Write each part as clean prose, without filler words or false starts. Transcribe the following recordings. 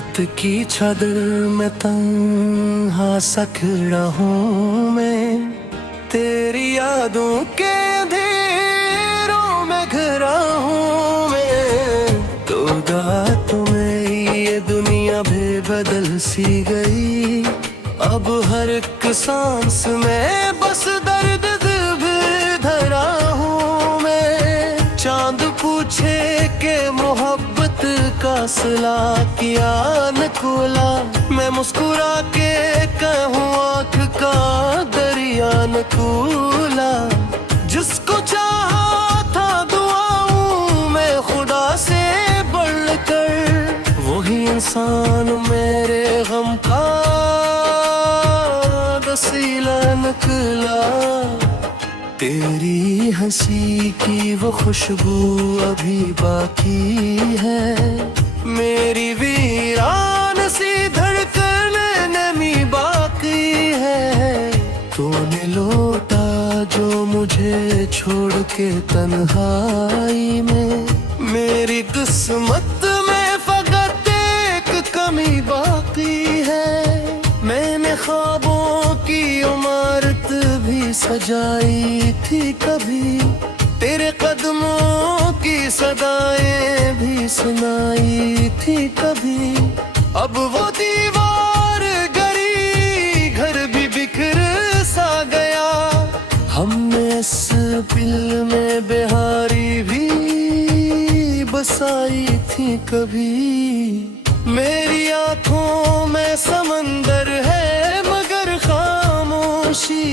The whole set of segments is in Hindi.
रात की चादर में तन्हा सा खड़ा हूँ मैं, तेरी यादों के अंधेरों में घिरा हूँ मैं। तो तुम्हें ये दुनिया बेबदल सी गई, अब हर एक सांस में बस दर्द भी धरा हूँ मैं। चांद पूछे के मोहब्बत का सिला किया न खोला, मैं मुस्कुरा के कहूँ आँख का दरिया न खोला। जिसको चाहा था दुआऊं मैं खुदा से बढ़कर, वही इंसान मेरे गम का वसीला निकला। तेरी हंसी की वो खुशबू अभी बाकी है, मेरी वीरान सी धड़कन नमी बाकी है। तूने लौटा जो मुझे छोड़ के तन्हाई में, मेरी किस्मत में फकत एक कमी बाकी है। मैंने ख्वाबों की इमारत भी सजाई थी कभी, तेरे कदमों की सदाएं भी सुनाई थी कभी। अब वो दीवार गिरी, घर भी बिखर सा गया। हमने इस दिल में बिहारी भी बसाई थी कभी। मेरी आँखों में समंदर है मगर खामोशी,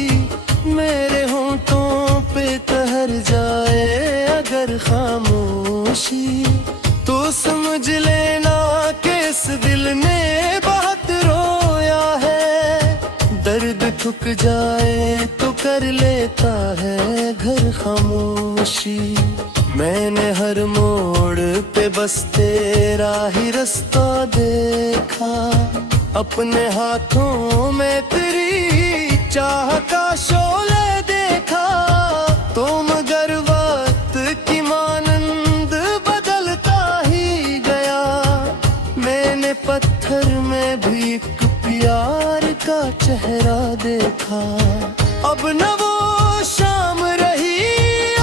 मेरे होंठों पे ठहर जाए अगर खामोशी। तो समझ लेना कि इस दिल ने बहुत रोया है, दर्द थक जाए तो कर लेता है घर खामोशी। मैंने हर मोड़ पे बस तेरा ही रास्ता देखा, अपने हाथों में तेरी चाह का शोले देखा। तो मगर वक्त की मानंद बदलता ही गया, मैंने पत्थर में भी एक प्यार का चेहरा देखा। अब न वो शाम रही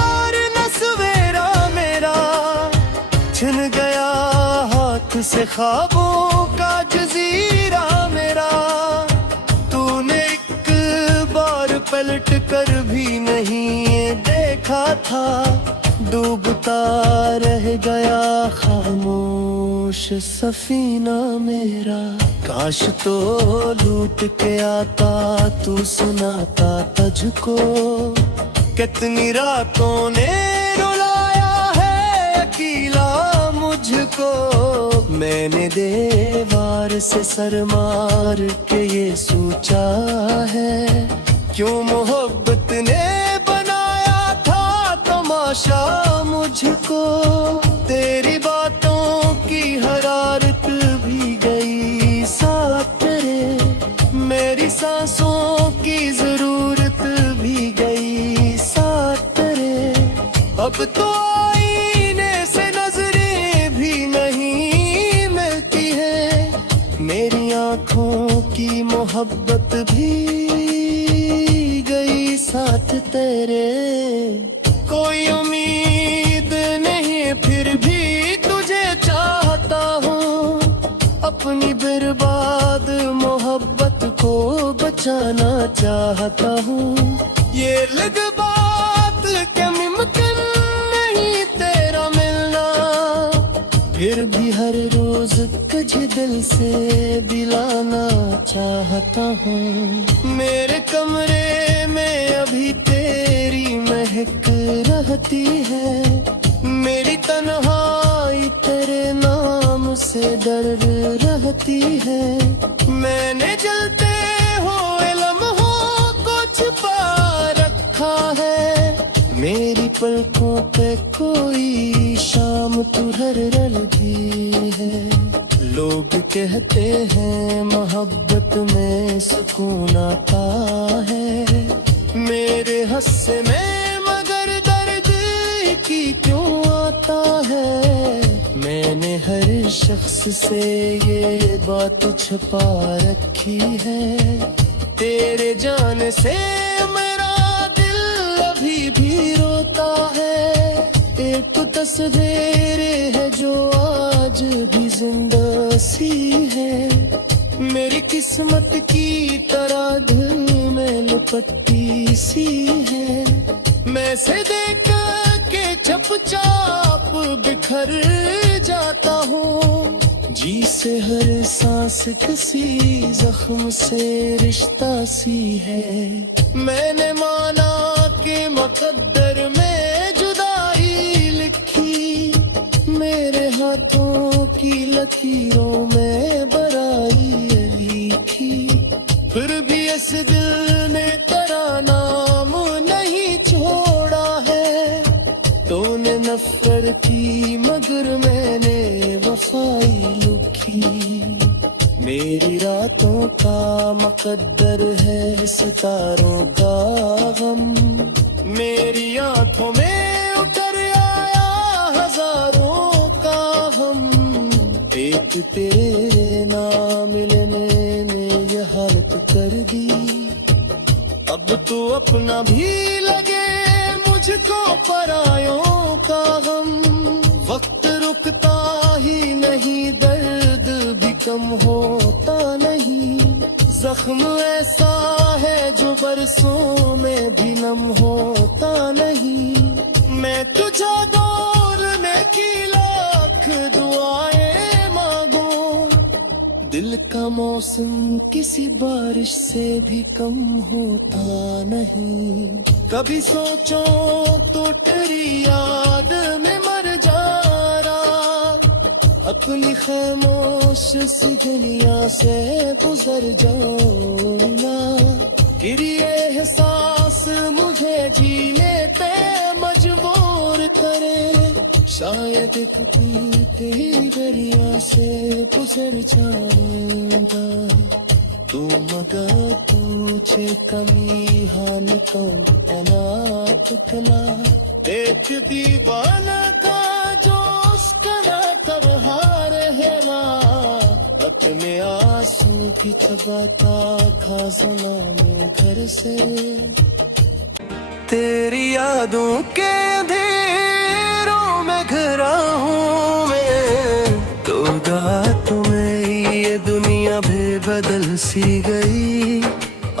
और न सवेरा मेरा, छिन गया हाथ से ख्वाबों का जजीरा मेरा। तूने एक बार पलट कर भी नहीं देखा था, डूबता रह गया खामोश सफीना मेरा। काश तो लूट के आता तू सुनाता तुझको, कितनी रातों ने रुलाया है अकेला मुझको। मैंने दीवार से सर मार के ये सोचा है, क्यों मोहब्बत ने बनाया था तमाशा मुझको। तेरी बातों की हरारत भी गई साथ तेरे, मेरी सांसों की जरूरत भी गई साथ तेरे। अब तो आईने से नजरें भी नहीं मिलती है, मेरी आँखों की मोहब्बत भी गई साथ तेरे। कोई उम्मीद नहीं फिर भी तुझे चाहता हूँ, अपनी बर्बाद मोहब्बत को बचाना चाहता हूँ। ये लग बात क्या मुमकिन नहीं तेरा मिलना, फिर भी हर रोज तुझे दिल से दिलाना चाहता हूँ। मेरे कमरे में अभी तेरी महक रहती है, मेरी तन्हाई तेरे नाम से डर रहती है। मैंने जलते हुए लम्हों को छुपा रखा है, मेरी पलकों पे कोई शाम तुहर रलती है। लोग कहते हैं मोहब्बत में सुकून आता है, मेरे हस्से में मगर दर्द की क्यों आता है। मैं मैंने हर शख्स से ये बात छुपा रखी है, तेरे जाने से मेरा दिल अभी भी रोता है। एक तस्वीर है जो आज भी जिंदा सी है, मेरी किस्मत की तरह दिल में लिपटी सी है। मैं से देख के चुपचाप बिखर जाता हूँ, जी से हर सांस किसी जख्म से रिश्ता सी है। मैंने माना कि मुकद्दर में जुदाई लिखी, मेरे हाथों की लकीरों में बराई लिखी, फिर भी इस दिल ने तेरा नाम नहीं छोड़ा है। तूने नफरत की मगर मैंने वफाई लुकी, मेरी रातों का मुकद्दर है सितारों का गम, मेरी आंखों में उतर आया हजारों का हम। एक तेरे ना मिलने ने ये हालत कर दी, अब तो अपना भी लगे मुझको परायों का हम। वक्त रुकता ही नहीं, दर्द भी कम होता नहीं, जख्म ऐसा है जो बरसों में भी नम होता नहीं। मैं तुझे दौड़ने की लाख दुआएं मांगू, दिल का मौसम किसी बारिश से भी कम होता नहीं। कभी सोचो तो तेरी याद में मर जा रहा, अपनी खामोश सी दुनिया से गुजर जाऊंगा। गिरी एहसास मुझे जीने पे मजबूर करे, शायद एक पीते दरिया से गुजर जाऊंगा। तू मगर तुझे कमी हान को अनाथना, एक दीवाना का जो उसका तब हार है ना, अपने आंसू की चबाता खाजना में घर से। तेरी यादों के अंधेरों में घिरा हूँ मैं, तो तुम्हें ये दुनिया भी बदल सी गई।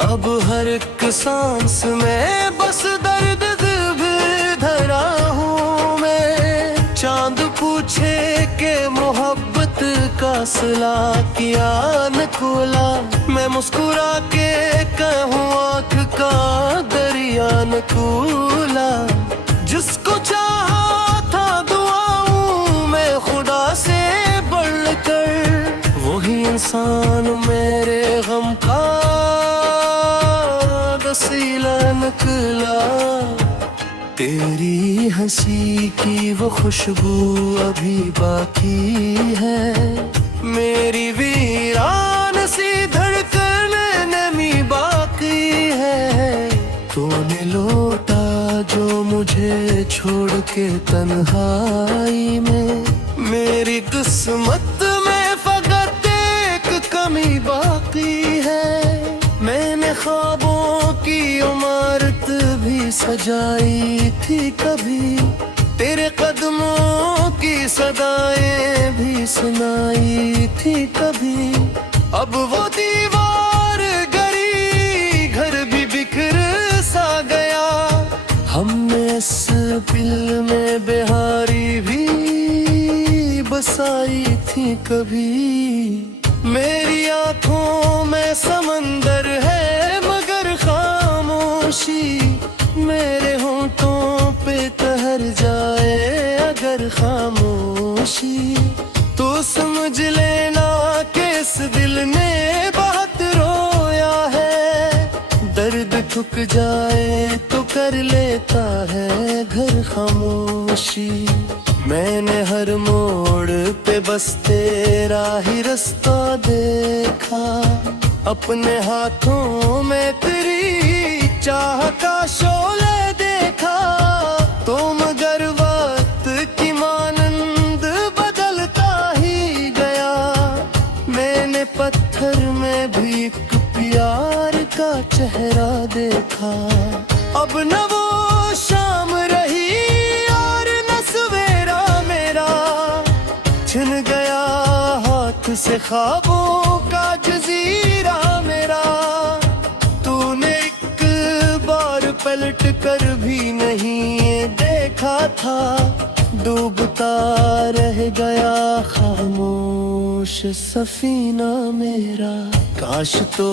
अब हर एक सांस में बस दर्द भी धरा हूँ मैं। चांद पूछे के मोहब्बत का सिला किया न खोला, मैं मुस्कुरा के कहूँ आँख का दरिया न खोला। जिसको चाहा था दुआऊं मैं खुदा से बढ़कर, वही इंसान मेरे गम का वसीला निकला। तेरी हंसी की वो खुशबू अभी बाकी है, मेरी वीरान सी धड़कन नमी बाकी है। तूने लौटा जो मुझे छोड़ के तन्हाई में, मेरी किस्मत में फकत एक कमी बाकी है। मैंने ख्वाबों की इमारत भी सजाई थी कभी, तेरे कदमों की सदाएं भी सुनाई थी कभी। अब वो दीवार गरी घर भी बिखर सा गया, हमने इस दिल में बिहारी भी बसाई थी कभी। मेरी आंखों में समंदर है मगर खामोशी, मेरे होंठों पे तहर जाए अगर खामोशी। तो समझ लेना कि इस दिल ने बहुत रोया है, दर्द थक जाए तो कर लेता है घर खामोशी। मैंने हर मोड़ पे बस तेरा ही रास्ता देखा, अपने हाथों में तेरी चाह का शोले देखा। तो मगर वक्त की मानंद बदलता कभी एक प्यार का चेहरा देखा। अब न वो शाम रही और न सवेरा मेरा, छिन गया हाथ से ख्वाबों का जजीरा मेरा। तूने एक बार पलट कर भी नहीं देखा था, डूबता रह गया खामोश सफीना मेरा। काश तो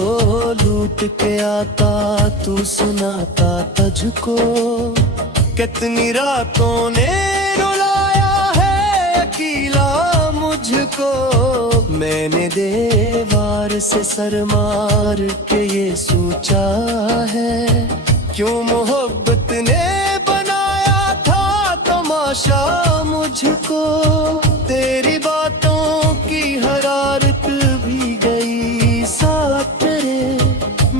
लूट के आता तू सुनाता तुझको, कितनी रातों ने रुलाया है अकेला मुझको। मैंने दीवार से सर मार के ये सोचा है, क्यों मोहब्बत ने तमाशा मुझको। तेरी बातों की हरारत भी गई साथ तेरे,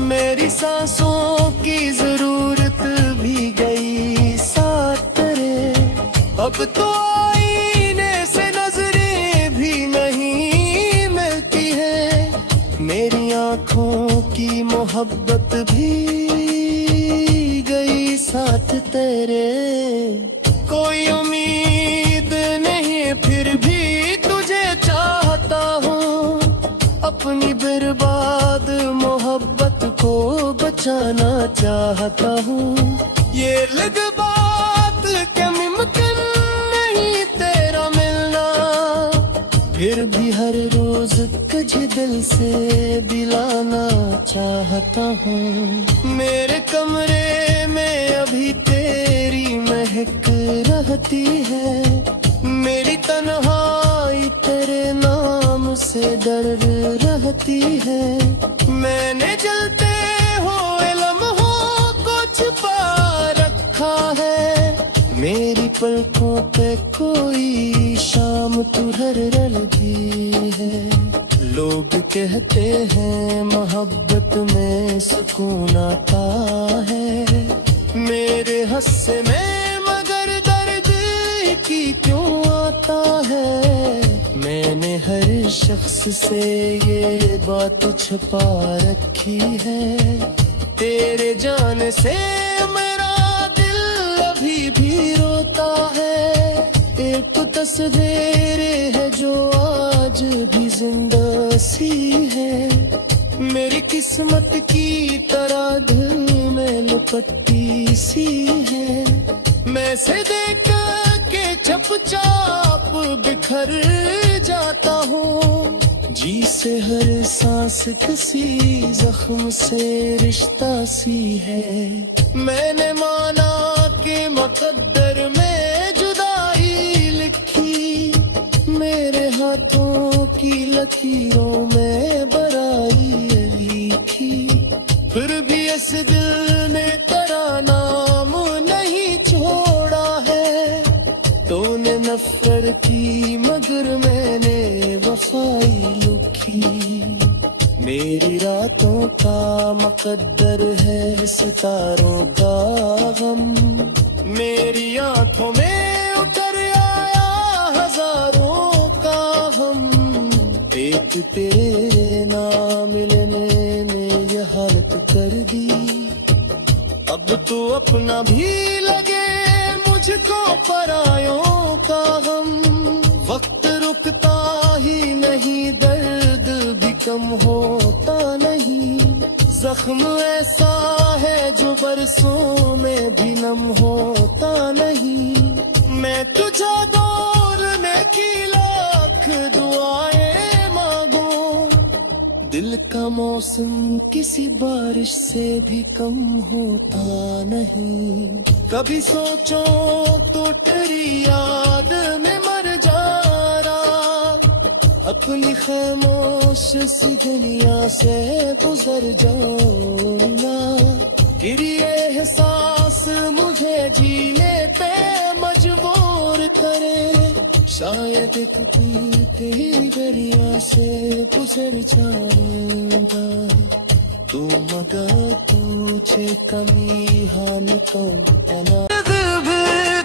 मेरी सांसों की जरूरत भी गई साथ तेरे। अब तो आईने से नजरें भी नहीं मिलती है, मेरी आंखों की मोहब्बत भी गई साथ तेरे। कोई उम्मीद नहीं फिर भी तुझे चाहता हूँ, अपनी बर्बाद मोहब्बत को बचाना चाहता हूँ। ये लग बात के मुमकिन नहीं तेरा मिलना, फिर भी हर रोज तुझे दिल से दिलाना चाहता हूँ। मेरे कमरे में अभी तेरी महक रहती है, मेरी तन्हाई तेरे नाम से डर रहती है। मैंने जलते हुए लम्हों को छुपा रखा है, मेरी पलकों पे कोई शाम तुहर रलती है। लोग कहते हैं मोहब्बत में सुकून आता है, मेरे हस्से में मगर दर्द की क्यों आता है। मैंने हर शख्स से ये बात छुपा रखी है, तेरे जाने से मेरा दिल अभी भी रोता है। एक तस्वीर है जो आज भी जिंदा सी है, मेरी किस्मत की तरह दिल में लिपटी सी है। मैं से देख के चुपचाप बिखर जाता हूँ, जी से हर सांस किसी जख्म से रिश्ता सी है। मैंने माना कि मुकद्दर में जुदाई लिखी, मेरे हाथों की लकीरों में बराई लिखी। फिर भी इस दिल ने तेरा नाम नहीं छोड़ा है, तूने नफरत की मगर मैंने वफाई लुकी। मेरी रातों का मुकद्दर है सितारों का गम, मेरी आंखों में उतर आया हजारों का हम। एक तेरे ना मिलने ने ये हालत कर दी, अब तो अपना भी लगे मुझको परायों का गम। वक्त रुकता ही नहीं, दर्द भी कम होता नहीं, जख्म ऐसा है जो बरसों में भी नम होता नहीं। मैं तुझे दौड़ने की लाख दुआएं मांगूं, दिल का मौसम किसी बारिश से भी कम होता नहीं। कभी सोचो तो तेरी याद में मर जा रहा, अपनी खामोश सी दुनिया से गुजर जाऊं ना। गिरी एहसास मुझे जीने पे मजबूर करे, शायद एक तेरी दरिया से गुजर जाऊंगा। तू मगर तुझे कमी हान को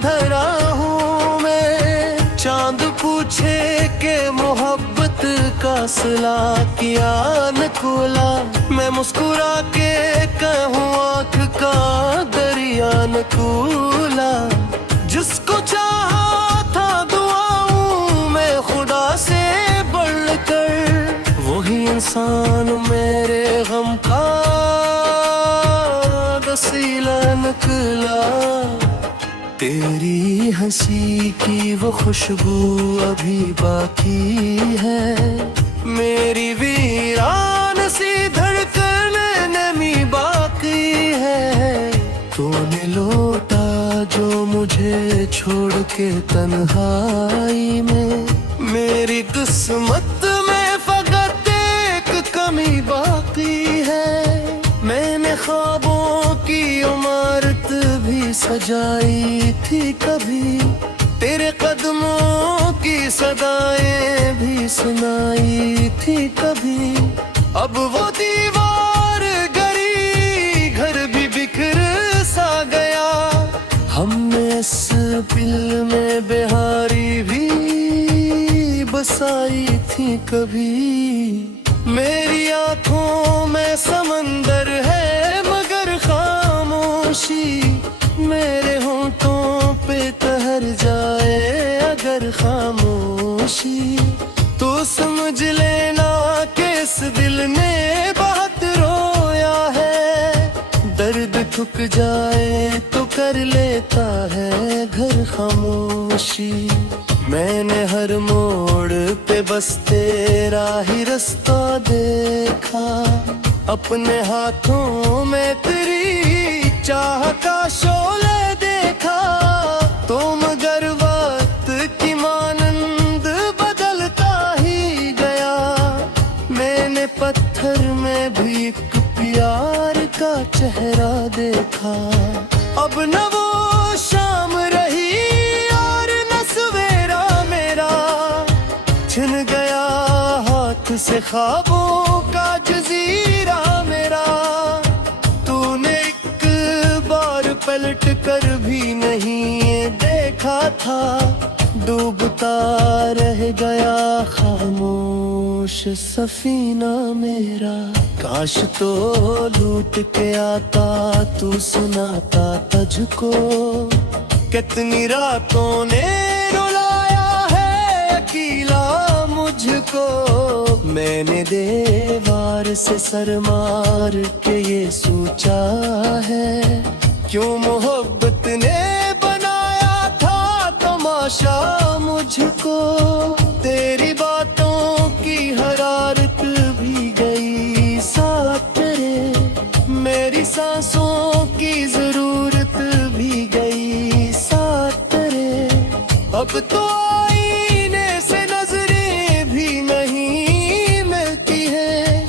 धरा हूँ मैं, चांद पूछे के मोहब्बत का का सिला किया न खोला, मैं मुस्कुरा के कहूँ आँख का दरिया न खोला। जिसको चाहा था दुआऊं मैं खुदा से बढ़कर, वही इंसान मेरे गम का वसीला निकला। तेरी हंसी की वो खुशबू अभी बाकी है, मेरी वीरान सी धड़कन नमी बाकी है। तूने लौटा जो मुझे छोड़ के तन्हाई में, मेरी किस्मत में फकत एक कमी बाकी है। मैंने ख्वाबों की इमारत भी सजाई थी कभी, तेरे कदमों की सदाएं भी सुनाई थी कभी। अब वो दीवार गिरी, घर भी बिखर सा गया। हमने इस दिल में बिहारी भी बसाई थी कभी। मेरी आँखों में समंदर है मगर खामोशी, मेरे होंठों पे तहर जाए अगर खामोशी। तो समझ लेना कि इस दिल ने बहुत रोया है, दर्द थक जाए तो कर लेता है घर खामोशी। मैंने हर मोड़ पे बस तेरा ही रास्ता देखा, अपने हाथों में तेरी चाह का शोले देखा। तो मगर वक्त की मानंद बदलता ही गया, मैंने पत्थर में भी एक प्यार का चेहरा देखा। अब न वो शाम रही और न सवेरा मेरा, छिन गया हाथ से ख्वाबों का जजीरा मेरा। तूने एक बार पलट कर भी नहीं देखा था, डूबता रह गया खामोश सफीना मेरा। काश तो लूट के आता तू सुनाता तुझको, कितनी रातों ने रुलाया है अकेला मुझको। मैंने दीवार से सर मार के ये सोचा है, क्यों मोहब्बत ने बनाया था तमाशा मुझको। तेरी बातों की हरारत भी गई साथ तेरे, मेरी सांसों की जरूरत भी गई साथ तेरे। अब तो आईने से नजरें भी नहीं मिलती है,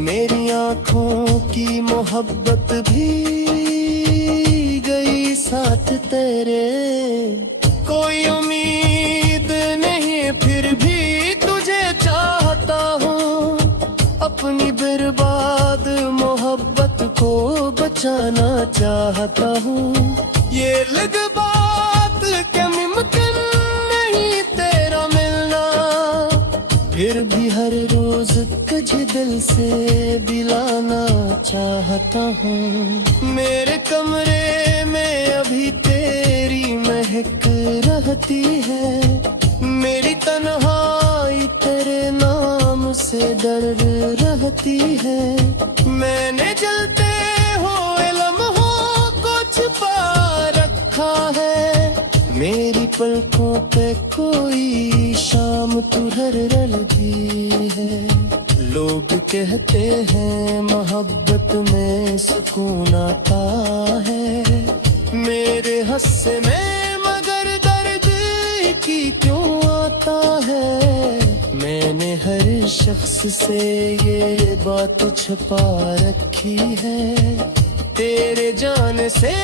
मेरी आंखों की मोहब्बत भी गई साथ तेरे। कोई उम्मीद नहीं फिर भी तुझे चाहता हूँ, अपनी बर्बाद मोहब्बत को बचाना चाहता हूँ। ये लग बात क्या मुमकिन नहीं तेरा मिलना, फिर भी हर रोज तुझे दिल से दिलाना चाहता हूँ। मेरे कमरे में अभी तेरी महक रहती है, मेरी तन्हाई तेरे नाम से डर रहती है। मैंने जलते हुए लम्हों को छुपा रखा है, मेरी पलकों पे कोई शाम तुहर रलती है। लोग कहते हैं मोहब्बत में सुकून आता है, मेरे हस्से में मगर दर्द की क्यों आता है। मैंने हर शख्स से ये बात छुपा रखी है, तेरे जाने से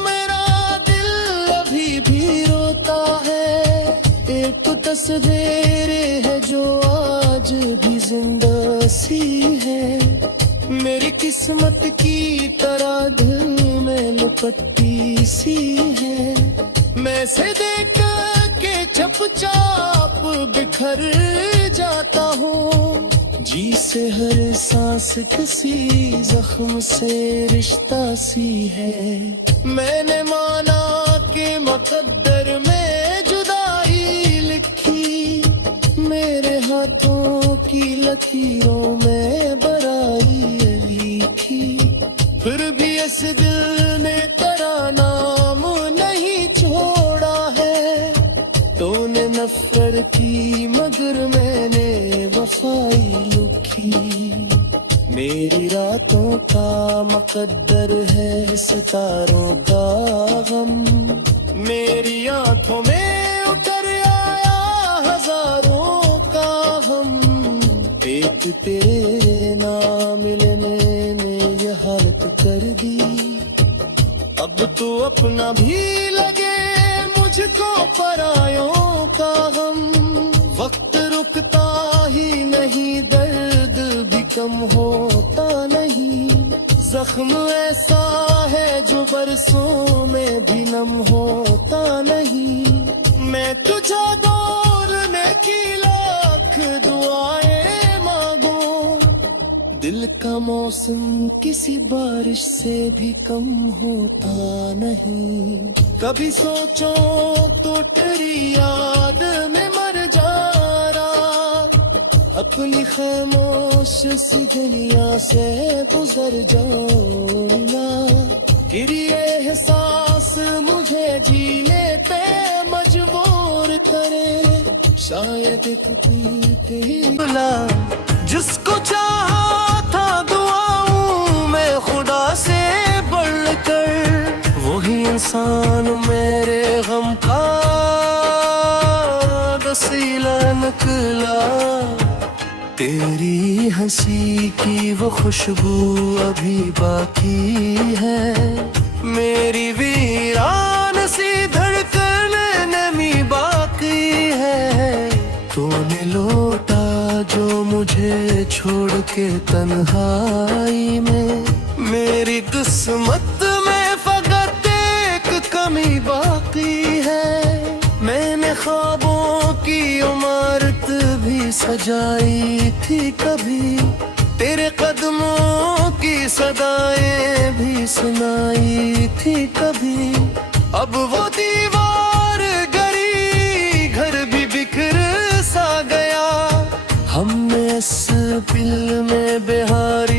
मेरा दिल अभी भी रोता है। एक तो तस्वीर है जो आज भी जिंदा सी है, मेरी किस्मत की तरह दिल में लिपटी सी है। मैं से देख के चुपचाप बिखर जाता हूँ। जी से हर सांस किसी जख्म से रिश्ता सी है। मैंने माना कि मुकद्दर में जुदाई लिखी, मेरे हाथों की लकीरों में बराई लिखी। फिर भी इस दिल ने तेरा नाम नहीं छोड़ा है। तूने नफरत की मगर मैंने वफाई लुकी। मेरी रातों का मुकद्दर है सितारों का गम। मेरी आंखों में उतर आया हजारों का हम। एक तेरे ना मिलने ने ये हालत कर दी। अब तो अपना भी लगे मुझको परायों का गम। वक्त रुकता ही नहीं, दर्द भी कम होता नहीं। जख्म ऐसा है जो बरसों में भी नम होता नहीं। मैं तुझे दौड़ने की लाख दुआएं मांगूं। दिल का मौसम किसी बारिश से भी कम होता नहीं। कभी सोचो तो तेरी याद में मर जा रहा। अपनी खामोश सी दुनिया से गुजर जाऊं ना। गिरी एहसास मुझे जीने पे मजबूर करे। शायद एक बुला जिसको चाहा था दुआऊं मैं खुदा से बढ़कर। वही इंसान मेरे गम का वसीला निकला। तेरी हंसी की वो खुशबू अभी बाकी है। मेरी वीरान सी धड़कन नमी बाकी है। तूने लौटा जो मुझे छोड़ के तन्हाई में। मेरी किस्मत में फकत एक कमी बाकी है। मैंने ख्वाबों की इमारत भी सजाई थी कभी। तेरे कदमों की सदाएं भी सुनाई थी कभी। अब वो दीवार गिरी, घर भी बिखर सा गया। हमने इस दिल में बिहार